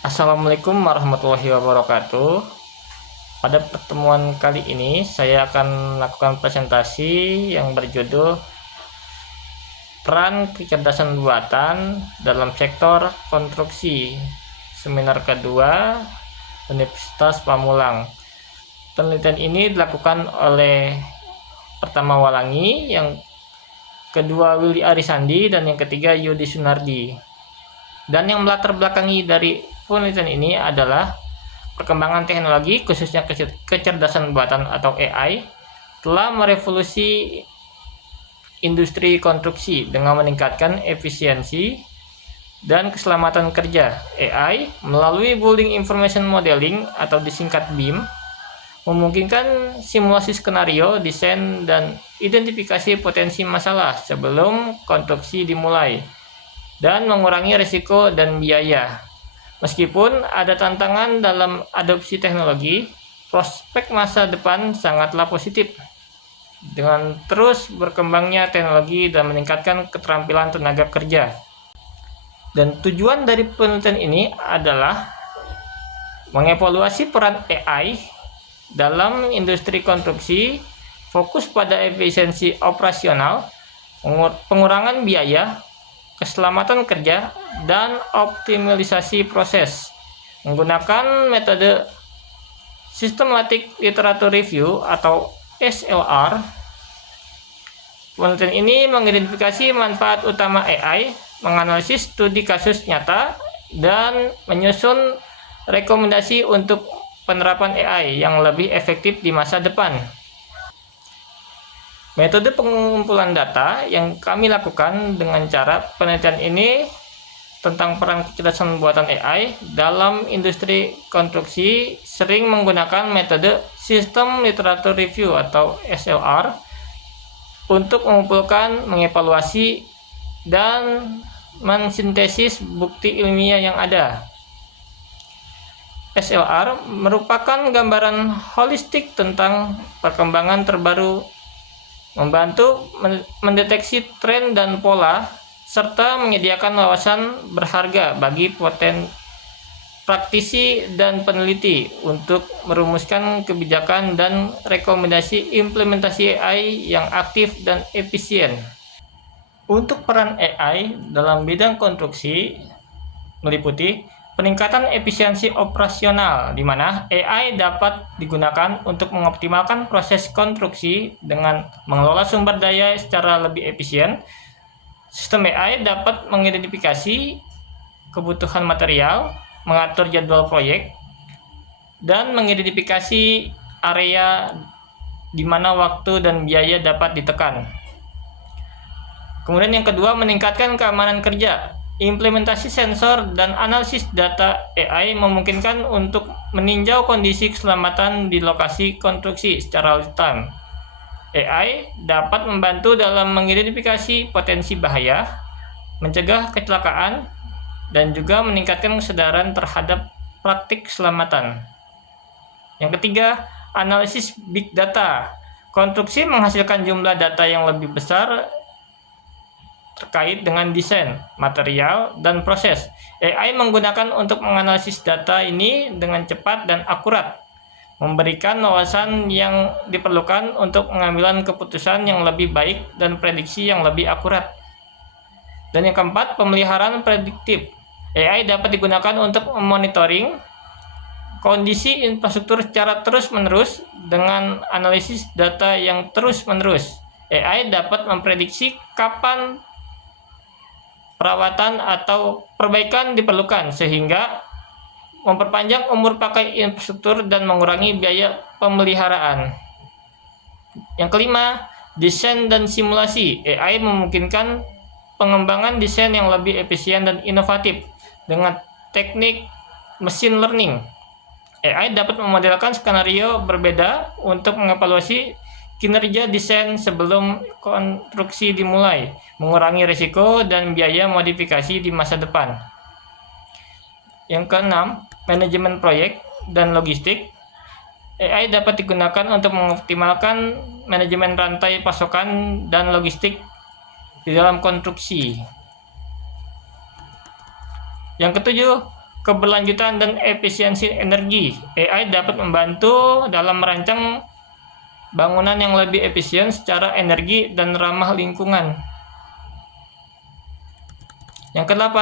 Assalamualaikum warahmatullahi wabarakatuh. Pada pertemuan kali ini saya akan melakukan presentasi yang berjudul Peran Kecerdasan Buatan dalam Sektor Konstruksi, seminar kedua Universitas Pamulang. Penelitian ini dilakukan oleh pertama Walangi, yang kedua Willy Arisandi, dan yang ketiga Yudi Sunardi. Dan yang melatar belakangi dari penelitian ini adalah perkembangan teknologi, khususnya kecerdasan buatan atau AI, telah merevolusi industri konstruksi dengan meningkatkan efisiensi dan keselamatan kerja. AI melalui Building Information Modeling atau disingkat BIM memungkinkan simulasi skenario, desain, dan identifikasi potensi masalah sebelum konstruksi dimulai dan mengurangi risiko dan biaya. Meskipun ada tantangan dalam adopsi teknologi, prospek masa depan sangatlah positif. Dengan terus berkembangnya teknologi dan meningkatkan keterampilan tenaga kerja. Dan tujuan dari penelitian ini adalah mengevaluasi peran AI dalam industri konstruksi, fokus pada efisiensi operasional, pengurangan biaya, keselamatan kerja, dan optimalisasi proses menggunakan metode Systematic Literature Review atau SLR. Penelitian ini mengidentifikasi manfaat utama AI, menganalisis studi kasus nyata, dan menyusun rekomendasi untuk penerapan AI yang lebih efektif di masa depan. Metode pengumpulan data yang kami lakukan dengan cara penelitian ini tentang peran kecerdasan buatan AI dalam industri konstruksi sering menggunakan metode System Literature Review atau SLR untuk mengumpulkan, mengevaluasi, dan mensintesis bukti ilmiah yang ada. SLR merupakan gambaran holistik tentang perkembangan terbaru, membantu mendeteksi tren dan pola, serta menyediakan wawasan berharga bagi praktisi dan peneliti untuk merumuskan kebijakan dan rekomendasi implementasi AI yang aktif dan efisien. Untuk peran AI dalam bidang konstruksi meliputi peningkatan efisiensi operasional, di mana AI dapat digunakan untuk mengoptimalkan proses konstruksi dengan mengelola sumber daya secara lebih efisien. Sistem AI dapat mengidentifikasi kebutuhan material, mengatur jadwal proyek, dan mengidentifikasi area di mana waktu dan biaya dapat ditekan. Kemudian yang kedua, meningkatkan keamanan kerja. Implementasi sensor dan analisis data AI memungkinkan untuk meninjau kondisi keselamatan di lokasi konstruksi secara real time. AI dapat membantu dalam mengidentifikasi potensi bahaya, mencegah kecelakaan, dan juga meningkatkan kesadaran terhadap praktik keselamatan. Yang ketiga, analisis big data. Konstruksi menghasilkan jumlah data yang lebih besar terkait dengan desain, material, dan proses. AI menggunakan untuk menganalisis data ini dengan cepat dan akurat, memberikan wawasan yang diperlukan untuk pengambilan keputusan yang lebih baik dan prediksi yang lebih akurat. Dan yang keempat, pemeliharaan prediktif. AI dapat digunakan untuk memonitoring kondisi infrastruktur secara terus-menerus dengan analisis data yang terus-menerus. AI dapat memprediksi kapan perawatan atau perbaikan diperlukan sehingga memperpanjang umur pakai infrastruktur dan mengurangi biaya pemeliharaan. Yang kelima, desain dan simulasi. AI memungkinkan pengembangan desain yang lebih efisien dan inovatif dengan teknik machine learning. AI dapat memodelkan skenario berbeda untuk mengevaluasi kinerja desain sebelum konstruksi dimulai, mengurangi risiko dan biaya modifikasi di masa depan. Yang keenam, manajemen proyek dan logistik. AI dapat digunakan untuk mengoptimalkan manajemen rantai pasokan dan logistik di dalam konstruksi. Yang ketujuh, keberlanjutan dan efisiensi energi. AI dapat membantu dalam merancang bangunan yang lebih efisien secara energi dan ramah lingkungan. Yang ke-8,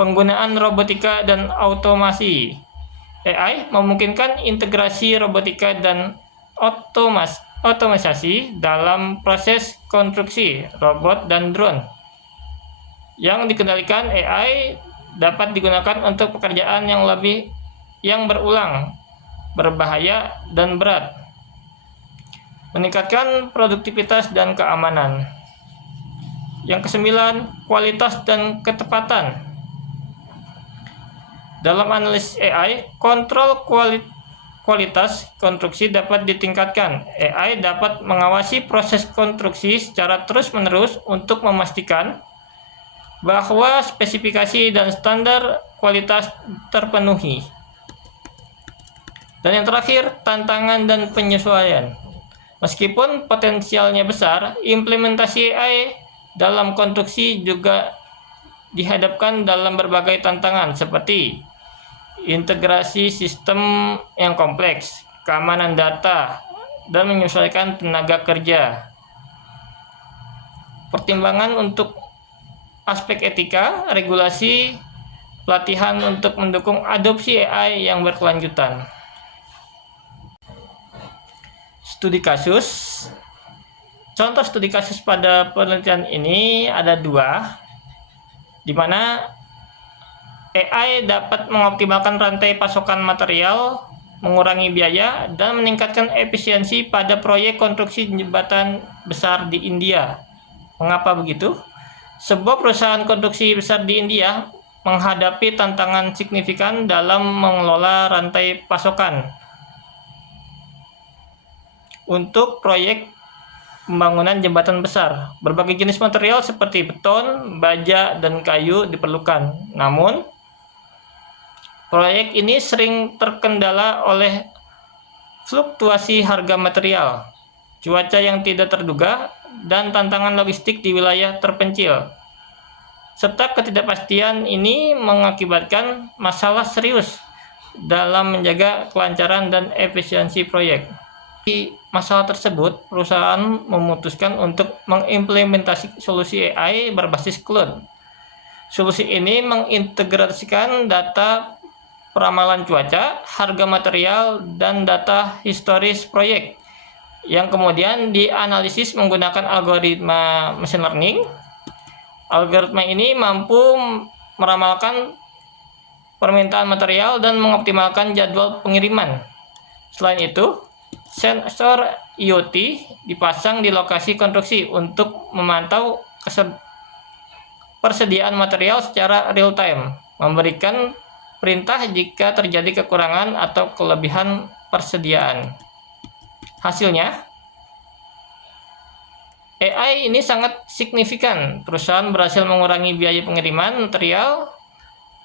penggunaan robotika dan automasi. AI memungkinkan integrasi robotika dan otomatisasi dalam proses konstruksi robot dan drone. Yang dikendalikan AI dapat digunakan untuk pekerjaan yang berulang, berbahaya, dan berat. Meningkatkan produktivitas dan keamanan. Yang ke-9, kualitas dan ketepatan. Dalam analisis AI, kontrol kualitas konstruksi dapat ditingkatkan. AI dapat mengawasi proses konstruksi secara terus-menerus untuk memastikan bahwa spesifikasi dan standar kualitas terpenuhi. Dan yang terakhir, tantangan dan penyesuaian. Meskipun potensialnya besar, implementasi AI dalam konstruksi juga dihadapkan dalam berbagai tantangan seperti integrasi sistem yang kompleks, keamanan data, dan menyesuaikan tenaga kerja. Pertimbangan untuk aspek etika, regulasi, pelatihan untuk mendukung adopsi AI yang berkelanjutan. Studi kasus. Contoh studi kasus pada penelitian ini ada 2, di mana AI dapat mengoptimalkan rantai pasokan material, mengurangi biaya, dan meningkatkan efisiensi pada proyek konstruksi jembatan besar di India. Mengapa begitu? Sebuah perusahaan konstruksi besar di India menghadapi tantangan signifikan dalam mengelola rantai pasokan untuk proyek pembangunan jembatan besar. Berbagai jenis material seperti beton, baja, dan kayu diperlukan. Namun, proyek ini sering terkendala oleh fluktuasi harga material, cuaca yang tidak terduga, dan tantangan logistik di wilayah terpencil. Serta ketidakpastian ini mengakibatkan masalah serius dalam menjaga kelancaran dan efisiensi proyek. Di masalah tersebut, perusahaan memutuskan untuk mengimplementasi solusi AI berbasis cloud. Solusi ini mengintegrasikan data peramalan cuaca, harga material, dan data historis proyek yang kemudian dianalisis menggunakan algoritma machine learning. Algoritma ini mampu meramalkan permintaan material dan mengoptimalkan jadwal pengiriman. Selain itu, sensor IoT dipasang di lokasi konstruksi untuk memantau persediaan material secara real time, memberikan perintah jika terjadi kekurangan atau kelebihan persediaan. Hasilnya, AI ini sangat signifikan. Perusahaan berhasil mengurangi biaya pengiriman material,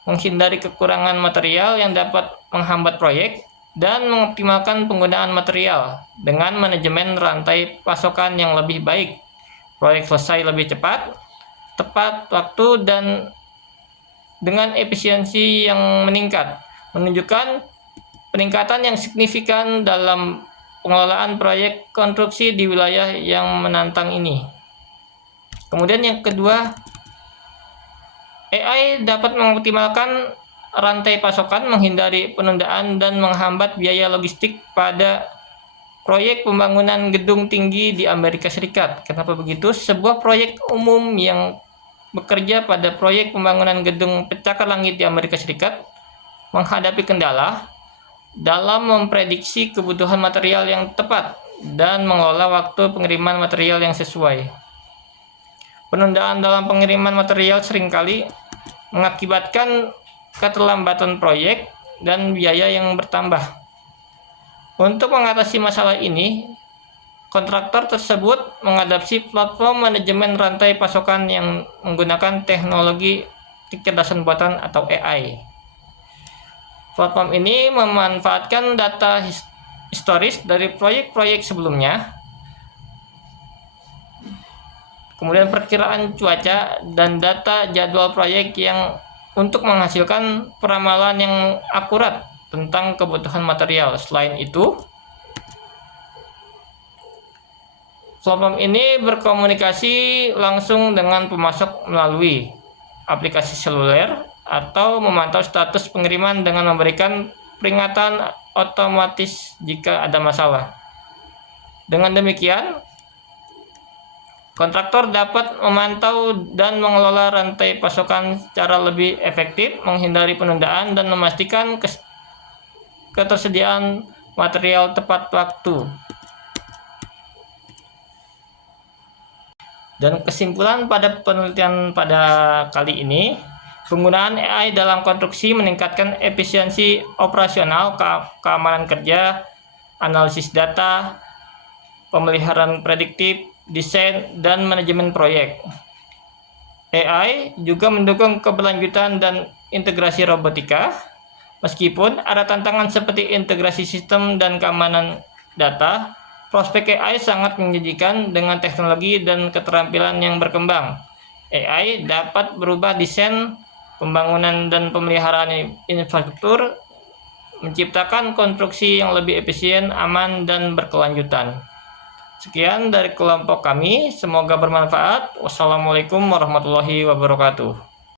menghindari kekurangan material yang dapat menghambat proyek, dan mengoptimalkan penggunaan material dengan manajemen rantai pasokan yang lebih baik. Proyek selesai lebih cepat, tepat waktu, dan dengan efisiensi yang meningkat, menunjukkan peningkatan yang signifikan dalam pengelolaan proyek konstruksi di wilayah yang menantang ini. Kemudian yang kedua, AI dapat mengoptimalkan rantai pasokan, menghindari penundaan, dan menghambat biaya logistik pada proyek pembangunan gedung tinggi di Amerika Serikat. Kenapa begitu? Sebuah proyek umum yang bekerja pada proyek pembangunan gedung pencakar langit di Amerika Serikat menghadapi kendala dalam memprediksi kebutuhan material yang tepat dan mengelola waktu pengiriman material yang sesuai. Penundaan dalam pengiriman material seringkali mengakibatkan keterlambatan proyek dan biaya yang bertambah. Untuk mengatasi masalah ini, kontraktor tersebut mengadopsi platform manajemen rantai pasokan yang menggunakan teknologi kecerdasan buatan atau AI. Platform ini memanfaatkan data historis dari proyek-proyek sebelumnya, kemudian perkiraan cuaca dan data jadwal proyek yang untuk menghasilkan peramalan yang akurat tentang kebutuhan material. Selain itu, platform ini berkomunikasi langsung dengan pemasok melalui aplikasi seluler atau memantau status pengiriman dengan memberikan peringatan otomatis jika ada masalah. Dengan demikian, kontraktor dapat memantau dan mengelola rantai pasokan secara lebih efektif, menghindari penundaan, dan memastikan ketersediaan material tepat waktu. Dan kesimpulan pada penelitian pada kali ini, penggunaan AI dalam konstruksi meningkatkan efisiensi operasional, keamanan kerja, analisis data, pemeliharaan prediktif, desain, dan manajemen proyek. AI juga mendukung keberlanjutan dan integrasi robotika, meskipun ada tantangan seperti integrasi sistem dan keamanan data. Prospek AI sangat menjanjikan dengan teknologi dan keterampilan yang berkembang. AI dapat berubah desain, pembangunan, dan pemeliharaan infrastruktur, menciptakan konstruksi yang lebih efisien, aman, dan berkelanjutan. Sekian dari kelompok kami, semoga bermanfaat. Wassalamualaikum warahmatullahi wabarakatuh.